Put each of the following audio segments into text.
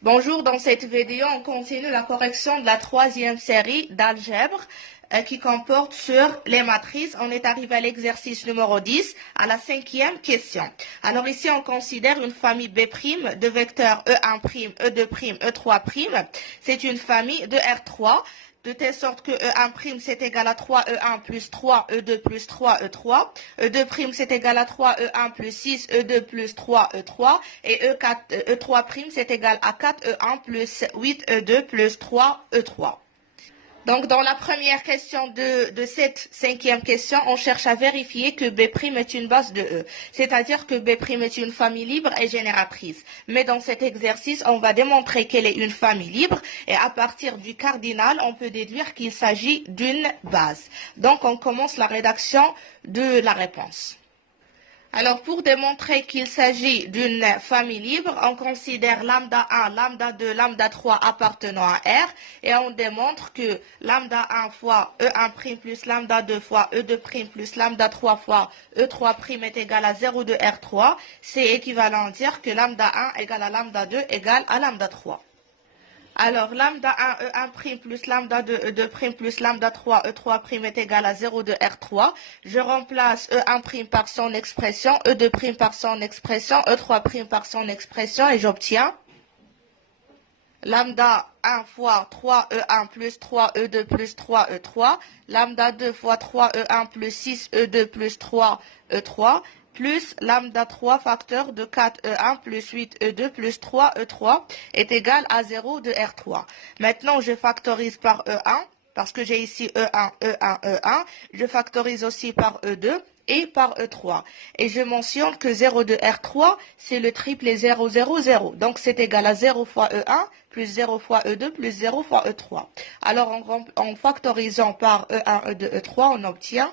Bonjour, dans cette vidéo, on continue la correction de la troisième série d'algèbre qui comporte sur les matrices. On est arrivé à l'exercice numéro 10, à la cinquième question. Alors ici, on considère une famille B' de vecteurs E1', E2', E3'. C'est une famille de R3. De telle sorte que E1' c'est égal à 3E1 plus 3, E2 plus 3, E3. E2' c'est égal à 3E1 plus 6, E2 plus 3, E3. Et E3' c'est égal à 4E1 plus 8, E2 plus 3, E3. Donc, dans la première question de cette cinquième question, on cherche à vérifier que B' est une base de E. C'est-à-dire que B' est une famille libre et génératrice. Mais dans cet exercice, on va démontrer qu'elle est une famille libre et à partir du cardinal, on peut déduire qu'il s'agit d'une base. Donc, on commence la rédaction de la réponse. Alors, pour démontrer qu'il s'agit d'une famille libre, on considère lambda 1, lambda 2, lambda 3 appartenant à R et on démontre que lambda 1 fois E1' plus lambda 2 fois E2' plus lambda 3 fois E3' est égal à 0 de R3. C'est équivalent à dire que lambda 1 égale à lambda 2 égale à lambda 3. Alors, lambda 1, E1' plus lambda 2, E2' plus lambda 3, E3' est égal à 0 de R3. Je remplace E1' par son expression, E2' par son expression, E3' par son expression et j'obtiens lambda 1 fois 3E1 plus 3E2 plus 3E3, lambda 2 fois 3E1 plus 6E2 plus 3E3, plus lambda 3 facteur de 4E1 plus 8E2 plus 3E3 est égal à 0 de R3. Maintenant, je factorise par E1, parce que j'ai ici E1, E1, E1. Je factorise aussi par E2 et par E3. Et je mentionne que 0 de R3, c'est le triple 0, 0, 0. Donc, c'est égal à 0 fois E1 plus 0 fois E2 plus 0 fois E3. Alors, en factorisant par E1, E2, E3, on obtient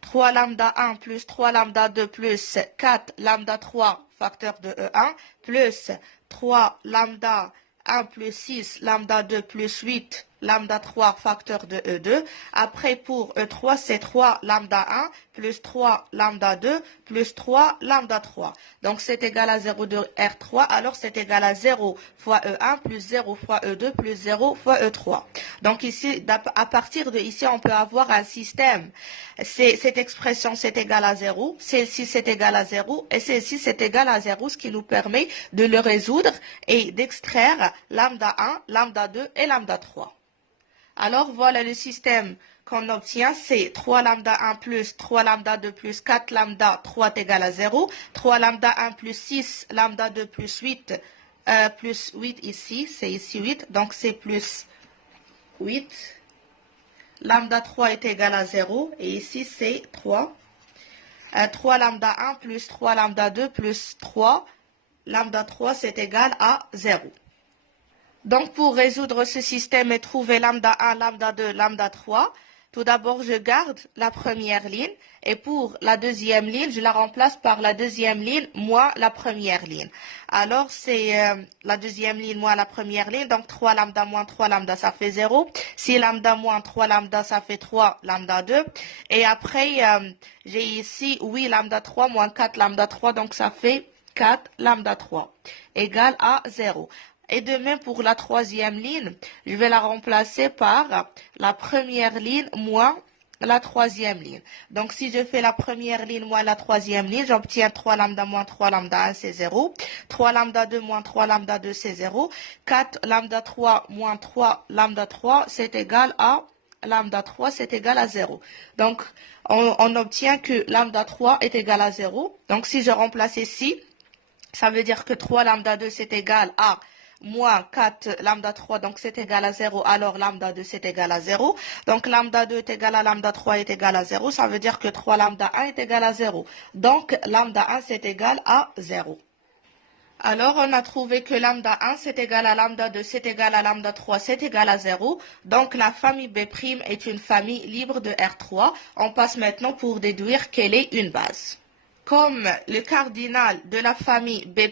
3 lambda 1 plus 3 lambda 2 plus 4 lambda 3 facteur de E1 plus 3 lambda 1 plus 6 lambda 2 plus 8 lambda 3 facteur de E2. Après pour E3 c'est 3 lambda 1 plus 3 lambda 2 plus 3 lambda 3. Donc c'est égal à 0 de R3. Alors c'est égal à 0 fois E1 plus 0 fois E2 plus 0 fois E3. Donc ici, à partir de ici, on peut avoir un système. Cette expression c'est égal à 0. Celle-ci c'est égal à 0. Et celle-ci c'est égal à 0. Ce qui nous permet de le résoudre et d'extraire lambda 1, lambda 2 et lambda 3. Alors, voilà le système qu'on obtient, c'est 3 lambda 1 plus 3 lambda 2 plus 4 lambda 3 est égal à 0. 3 lambda 1 plus 6 lambda 2 plus 8 ici, c'est ici 8, donc c'est plus 8. Lambda 3 est égal à 0 et ici c'est 3. 3 lambda 1 plus 3 lambda 2 plus 3. Lambda 3 c'est égal à 0. Donc, pour résoudre ce système et trouver lambda 1, lambda 2, lambda 3, tout d'abord, je garde la première ligne. Et pour la deuxième ligne, je la remplace par la deuxième ligne moins la première ligne. Alors, c'est la deuxième ligne moins la première ligne. Donc, 3 lambda moins 3 lambda, ça fait 0. 6 lambda moins 3 lambda, ça fait 3 lambda 2. Et après, j'ai ici 8 lambda 3 moins 4 lambda 3. Donc, ça fait 4 lambda 3 égale à 0. Et de même pour la troisième ligne, je vais la remplacer par la première ligne moins la troisième ligne. Donc, si je fais la première ligne moins la troisième ligne, j'obtiens 3 lambda moins 3 lambda 1, c'est 0. 3 lambda 2 moins 3 lambda 2, c'est 0. 4 lambda 3 moins 3 lambda 3, c'est égal à lambda 3, c'est égal à 0. Donc, on obtient que lambda 3 est égal à 0. Donc, si je remplace ici, ça veut dire que 3 lambda 2, c'est égal à moins 4 lambda 3, donc c'est égal à 0, alors lambda 2 c'est égal à 0. Donc lambda 2 est égal à lambda 3 est égal à 0, ça veut dire que 3 lambda 1 est égal à 0. Donc lambda 1 c'est égal à 0. Alors on a trouvé que lambda 1 c'est égal à lambda 2 c'est égal à lambda 3 c'est égal à 0. Donc la famille B' est une famille libre de R3. On passe maintenant pour déduire quelle est une base. Comme le cardinal de la famille B'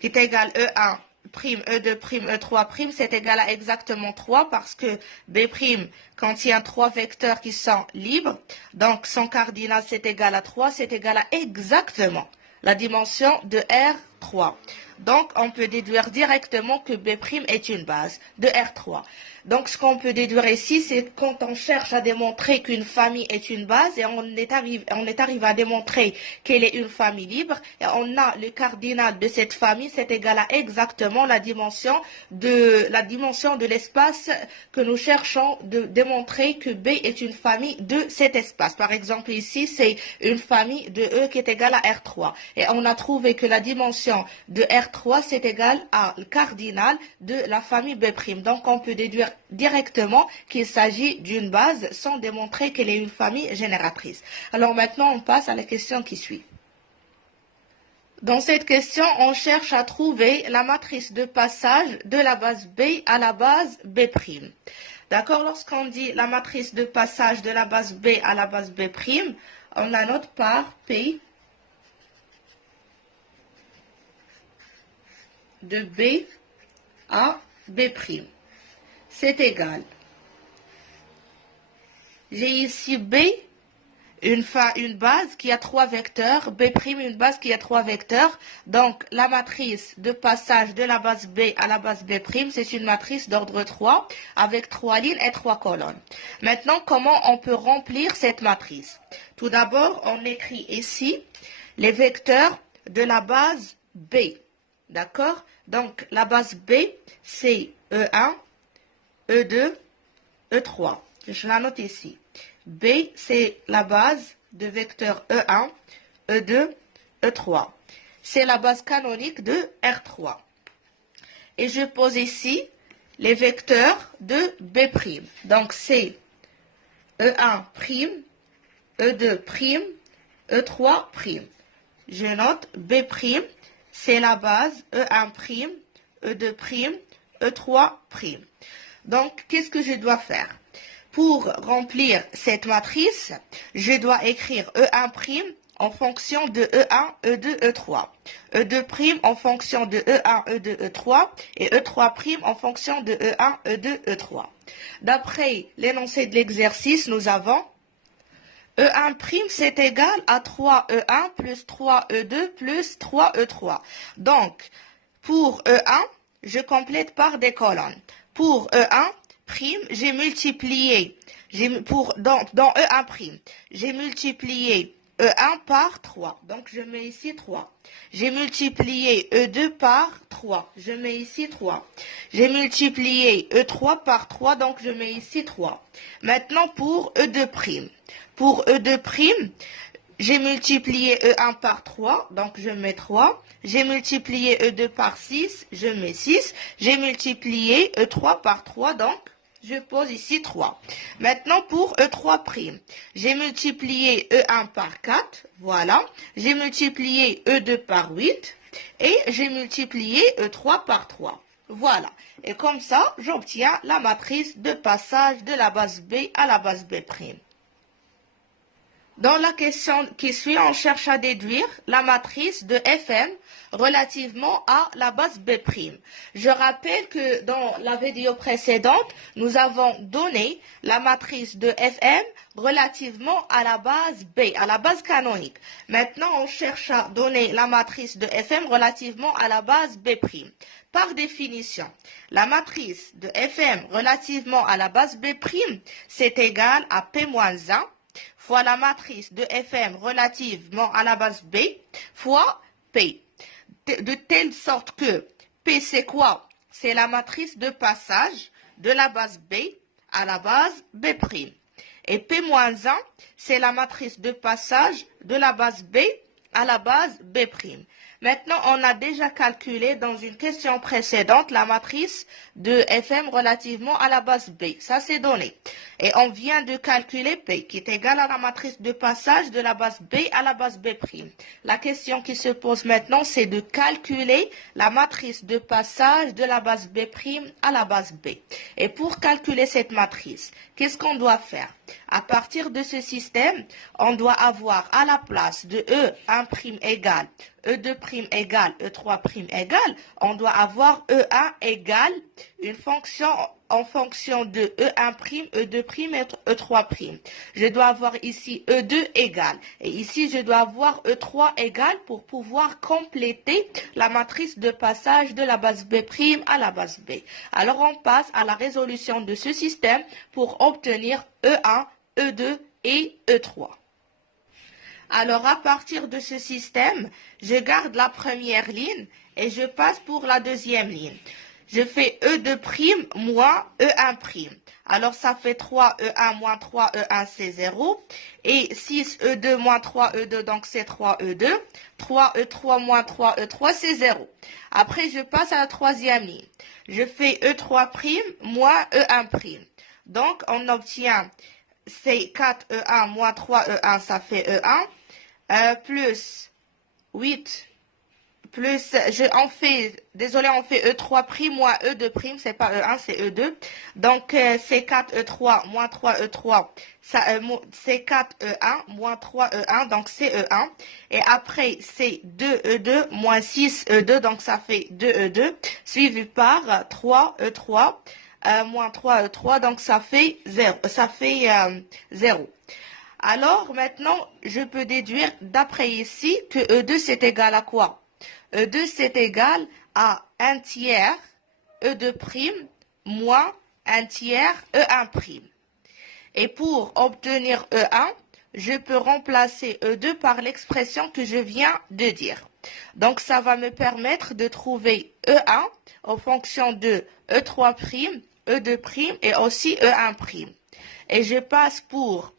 qui est égal E1 prime, E2 prime, E3 prime, c'est égal à exactement 3 parce que B' contient 3 vecteurs qui sont libres. Donc, son cardinal, c'est égal à 3, c'est égal à exactement la dimension de R3. Donc, on peut déduire directement que B' est une base de R3. Donc, ce qu'on peut déduire ici, c'est quand on cherche à démontrer qu'une famille est une base et on est arrivé à démontrer qu'elle est une famille libre et on a le cardinal de cette famille, c'est égal à exactement la dimension de l'espace que nous cherchons de démontrer que B est une famille de cet espace. Par exemple, ici, c'est une famille de E qui est égale à R3. Et on a trouvé que la dimension de R3, c'est égal à le cardinal de la famille B'. Donc, on peut déduire directement qu'il s'agit d'une base sans démontrer qu'elle est une famille génératrice. Alors maintenant, on passe à la question qui suit. Dans cette question, on cherche à trouver la matrice de passage de la base B à la base B'. D'accord? Lorsqu'on dit la matrice de passage de la base B à la base B', on la note par P de B à B'. C'est égal. J'ai ici B, une base qui a 3 vecteurs, B', une base qui a 3 vecteurs. Donc, la matrice de passage de la base B à la base B', c'est une matrice d'ordre 3 avec 3 lignes et 3 colonnes. Maintenant, comment on peut remplir cette matrice? Tout d'abord, on écrit ici les vecteurs de la base B. D'accord? Donc, la base B, c'est E1, E2, E3. Je la note ici. B, c'est la base de vecteur E1, E2, E3. C'est la base canonique de R3. Et je pose ici les vecteurs de B'. Donc, c'est E1', E2', E3'. Je note B', c'est la base E1', E2', E3'. Donc, qu'est-ce que je dois faire? Pour remplir cette matrice, je dois écrire E1' en fonction de E1, E2, E3. E2' en fonction de E1, E2, E3 et E3' en fonction de E1, E2, E3. D'après l'énoncé de l'exercice, nous avons E1' c'est égal à 3E1 plus 3E2 plus 3E3. Donc, pour E1, je complète par des colonnes. Pour E1', j'ai multiplié, dans E1', j'ai multiplié E1 par 3. Donc, je mets ici 3. J'ai multiplié E2 par 3. Je mets ici 3. J'ai multiplié E3 par 3. Donc, je mets ici 3. Maintenant, pour E2'. Pour E2', j'ai multiplié E1 par 3, donc je mets 3. J'ai multiplié E2 par 6, je mets 6. J'ai multiplié E3 par 3, donc je pose ici 3. Maintenant, pour E3', j'ai multiplié E1 par 4, voilà. J'ai multiplié E2 par 8 et j'ai multiplié E3 par 3. Voilà. Et comme ça, j'obtiens la matrice de passage de la base B à la base B'. Dans la question qui suit, on cherche à déduire la matrice de Fm relativement à la base B'. Je rappelle que dans la vidéo précédente, nous avons donné la matrice de Fm relativement à la base B, à la base canonique. Maintenant, on cherche à donner la matrice de Fm relativement à la base B'. Par définition, la matrice de Fm relativement à la base B', c'est égal à P-1 fois la matrice de Fm relativement à la base B fois P. De telle sorte que P c'est quoi? C'est la matrice de passage de la base B à la base B'. Et P-1, c'est la matrice de passage de la base B à la base B'. Maintenant, on a déjà calculé dans une question précédente la matrice de Fm relativement à la base B. Ça, c'est donné. Et on vient de calculer P, qui est égal à la matrice de passage de la base B à la base B'. La question qui se pose maintenant, c'est de calculer la matrice de passage de la base B' à la base B. Et pour calculer cette matrice, qu'est-ce qu'on doit faire? À partir de ce système, on doit avoir à la place de E1' égale E2' égale E3' égale, on doit avoir E1 égale une fonction en fonction de E1', E2' et E3'. Je dois avoir ici E2 égal. Et ici, je dois avoir E3 égal pour pouvoir compléter la matrice de passage de la base B' à la base B. Alors, on passe à la résolution de ce système pour obtenir E1, E2 et E3. Alors, à partir de ce système, je garde la première ligne et je passe pour la deuxième ligne. Je fais E2' moins E1'. Alors, ça fait 3E1 moins 3E1, c'est 0. Et 6E2 moins 3E2, donc c'est 3E2. 3E3 moins 3E3, c'est 0. Après, je passe à la troisième ligne. Je fais E3' moins E1'. Donc, on obtient c'est 4E1 moins 3E1, ça fait E1. Plus 8 plus, on fait E3' moins E2', c'est pas E1, c'est E2. Donc, c'est 4E3 moins 3E3, c'est 4E1 moins 3E1, donc c'est E1. Et après, c'est 2E2 moins 6E2, donc ça fait 2E2, suivi par 3E3 moins 3E3, donc ça fait 0. Alors, maintenant, je peux déduire d'après ici que E2 c'est égal à quoi? E2 c'est égal à 1 tiers E2' moins 1 tiers E1'. Et pour obtenir E1, je peux remplacer E2 par l'expression que je viens de dire. Donc ça va me permettre de trouver E1 en fonction de E3', E2' et aussi E1'. Et je passe pour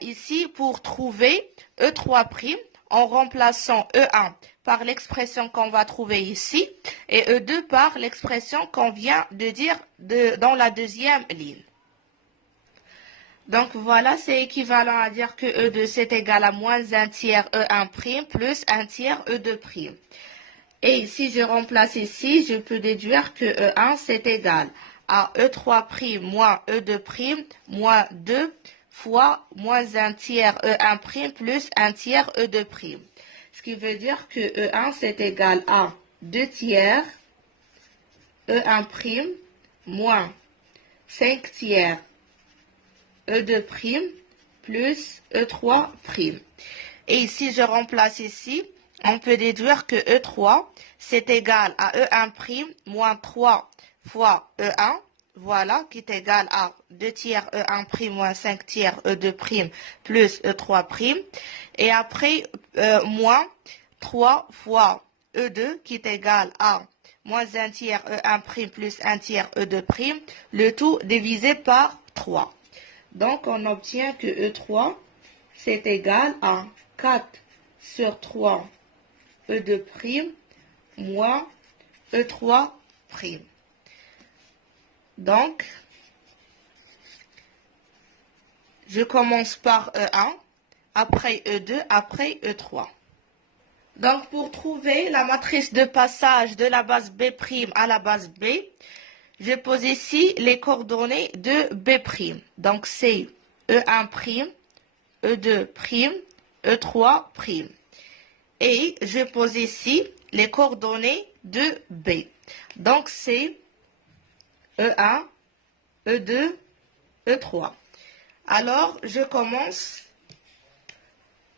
ici pour trouver E3' en remplaçant E1 par l'expression qu'on va trouver ici et E2 par l'expression qu'on vient de dire dans la deuxième ligne. Donc voilà, c'est équivalent à dire que E2 c'est égal à moins 1 tiers E1' plus 1 tiers E2'. Et si je remplace ici, je peux déduire que E1 c'est égal à E3' moins E2' moins 2 fois moins 1 tiers E1' plus 1 tiers E2'. Ce qui veut dire que E1 c'est égal à 2 tiers E1' moins 5 tiers E2' plus E3'. Et si je remplace ici, on peut déduire que E3 c'est égal à E1' moins 3 fois E1. Voilà, qui est égal à 2 tiers E1' moins 5 tiers E2' plus E3'. Et après, moins 3 fois E2 qui est égal à moins 1 tiers E1' plus 1 tiers E2', le tout divisé par 3. Donc, on obtient que E3, c'est égal à 4 sur 3 E2' moins E3'. Donc, je commence par E1, après E2, après E3. Donc, pour trouver la matrice de passage de la base B' à la base B, je pose ici les coordonnées de B'. Donc, c'est E1', E2', E3'. Et je pose ici les coordonnées de B. Donc, c'est E1, E2, E3. Alors, je commence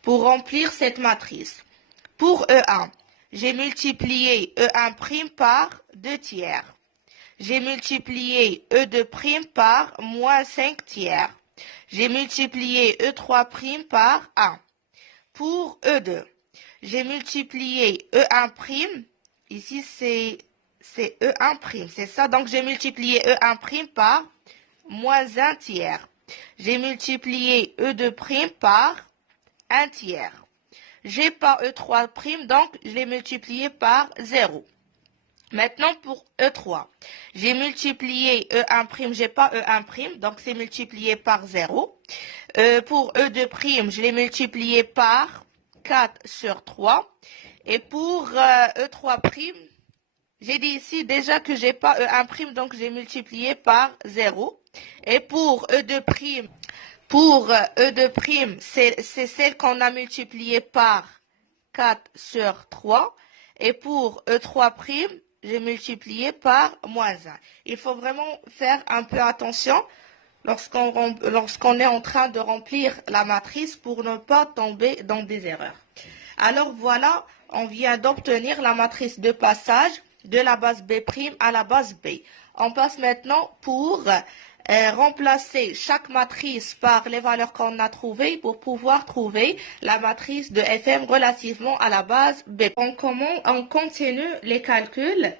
pour remplir cette matrice. Pour E1, j'ai multiplié E1' par 2 tiers. J'ai multiplié E2' par moins 5 tiers. J'ai multiplié E3' par 1. Pour E2, j'ai multiplié E1', ici c'est E1', c'est ça. Donc j'ai multiplié E1' par moins 1 tiers. J'ai multiplié E2' par 1 tiers. J'ai pas E3', donc je l'ai multiplié par 0. Maintenant, pour E3, j'ai multiplié E1', j'ai pas E1', donc c'est multiplié par 0. Pour E2', je l'ai multiplié par 4 sur 3. Et pour E3', j'ai dit ici déjà que j'ai pas E1', donc j'ai multiplié par 0. Et pour E2', c'est celle qu'on a multipliée par 4 sur 3. Et pour E3', j'ai multiplié par moins 1. Il faut vraiment faire un peu attention lorsqu'on est en train de remplir la matrice pour ne pas tomber dans des erreurs. Alors voilà, on vient d'obtenir la matrice de passage de la base B' à la base B. On passe maintenant pour remplacer chaque matrice par les valeurs qu'on a trouvées pour pouvoir trouver la matrice de Fm relativement à la base B. On continue les calculs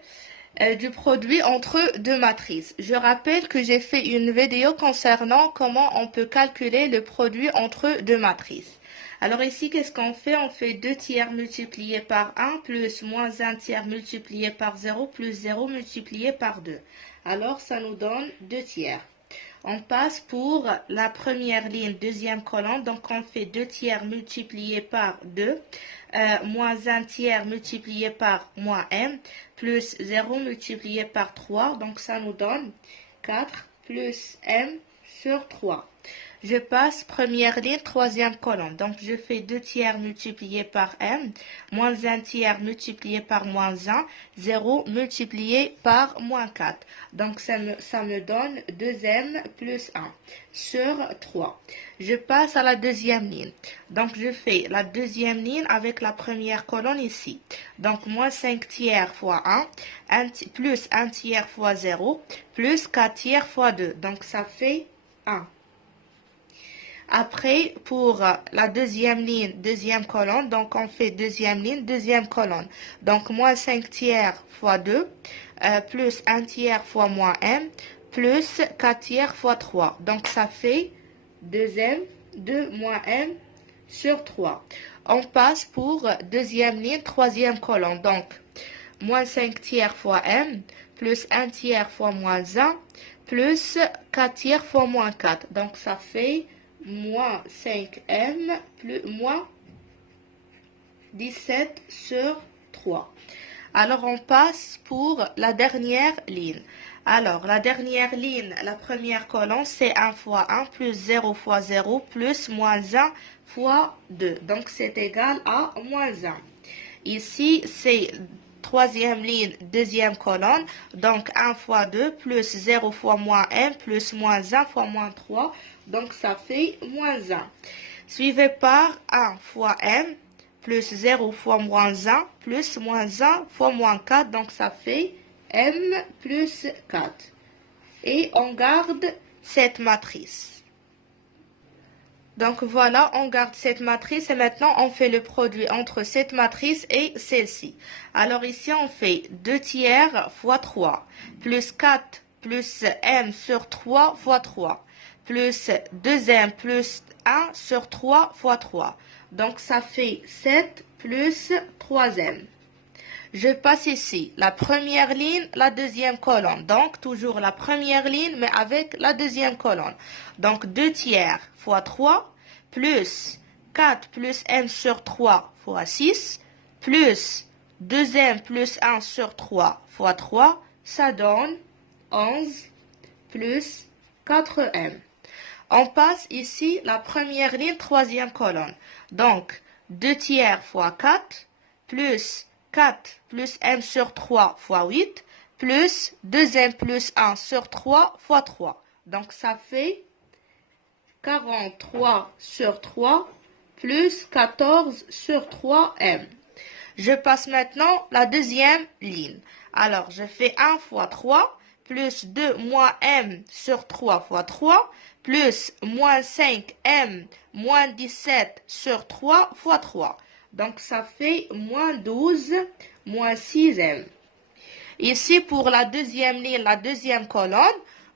du produit entre deux matrices. Je rappelle que j'ai fait une vidéo concernant comment on peut calculer le produit entre deux matrices. Alors ici, qu'est-ce qu'on fait? On fait 2 tiers multiplié par 1 plus moins 1 tiers multiplié par 0 plus 0 multiplié par 2. Alors, ça nous donne 2 tiers. On passe pour la première ligne, deuxième colonne. Donc, on fait 2 tiers multiplié par 2, moins 1 tiers multiplié par moins m, plus 0 multiplié par 3. Donc, ça nous donne 4 plus m sur 3. Je passe première ligne, troisième colonne. Donc, je fais 2 tiers multiplié par m, moins 1 tiers multiplié par moins 1, 0 multiplié par moins 4. Donc, ça me donne 2m plus 1 sur 3. Je passe à la deuxième ligne. Donc, je fais la deuxième ligne avec la première colonne ici. Donc, moins 5 tiers fois 1 plus 1 tiers fois 0, plus 4 tiers fois 2. Donc, ça fait 1. Après, pour la deuxième ligne, deuxième colonne, donc on fait deuxième ligne, deuxième colonne. Donc, moins 5 tiers fois 2, plus 1 tiers fois moins m, plus 4 tiers fois 3. Donc, ça fait 2m, 2 moins m sur 3. On passe pour deuxième ligne, troisième colonne. Donc, moins 5 tiers fois m, plus 1 tiers fois moins 1, plus 4 tiers fois moins 4. Donc, ça fait moins 5m plus moins 17 sur 3. Alors, on passe pour la dernière ligne. Alors, la dernière ligne, la première colonne, c'est 1 fois 1 plus 0 fois 0 plus moins 1 fois 2. Donc, c'est égal à moins 1. Ici, c'est troisième ligne, deuxième colonne. Donc, 1 fois 2 plus 0 fois moins m plus moins 1 fois moins 3. Donc, ça fait moins 1. Suivi par 1 fois m plus 0 fois moins 1 plus moins 1 fois moins 4. Donc, ça fait m plus 4. Et on garde cette matrice. Donc, voilà, on garde cette matrice et maintenant, on fait le produit entre cette matrice et celle-ci. Alors, ici, on fait 2 tiers fois 3, plus 4 plus m sur 3 fois 3. Plus 2m plus 1 sur 3 fois 3. Donc, ça fait 7 plus 3m. Je passe ici la première ligne, la deuxième colonne. Donc, toujours la première ligne, mais avec la deuxième colonne. Donc, 2 tiers fois 3, plus 4 plus m sur 3 fois 6, plus 2m plus 1 sur 3 fois 3, ça donne 11 plus 4m. On passe ici la première ligne, troisième colonne. Donc, 2 tiers fois 4, plus 4 plus m sur 3 fois 8, plus 2m plus 1 sur 3 fois 3. Donc, ça fait 43 sur 3 plus 14 sur 3m. Je passe maintenant la deuxième ligne. Alors, je fais 1 fois 3, plus 2 moins m sur 3 fois 3, plus moins 5m moins 17 sur 3 fois 3. Donc, ça fait moins 12 moins 6m. Ici, pour la deuxième ligne, la deuxième colonne,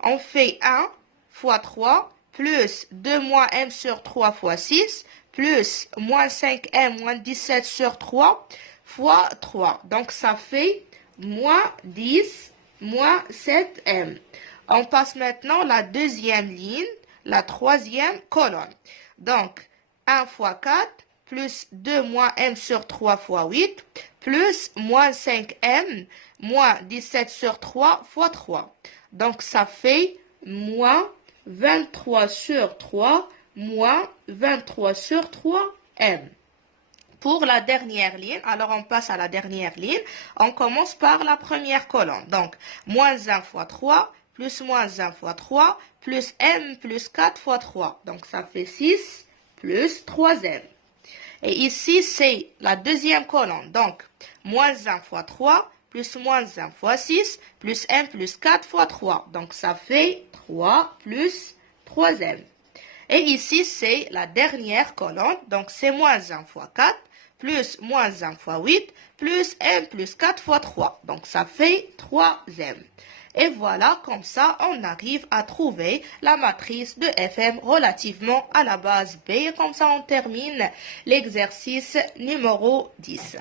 on fait 1 fois 3, plus 2 moins m sur 3 fois 6, plus moins 5m moins 17 sur 3 fois 3. Donc, ça fait moins 10 moins 7m. On passe maintenant la deuxième ligne, la troisième colonne. Donc, 1 fois 4, plus 2 moins m sur 3 fois 8, plus moins 5m, moins 17 sur 3 fois 3. Donc, ça fait moins 23 sur 3, moins 23 sur 3m. Pour la dernière ligne, alors on passe à la dernière ligne. On commence par la première colonne. Donc, moins 1 fois 3, plus moins 1 fois 3, plus m plus 4 fois 3. Donc, ça fait 6 plus 3m. Et ici, c'est la deuxième colonne. Donc, moins 1 fois 3, plus moins 1 fois 6, plus m plus 4 fois 3. Donc, ça fait 3 plus 3m. Et ici, c'est la dernière colonne. Donc, c'est moins 1 fois 4, plus moins 1 fois 8, plus m plus 4 fois 3. Donc, ça fait 3m. Et voilà, comme ça, on arrive à trouver la matrice de FM relativement à la base B. Et comme ça, on termine l'exercice numéro 10.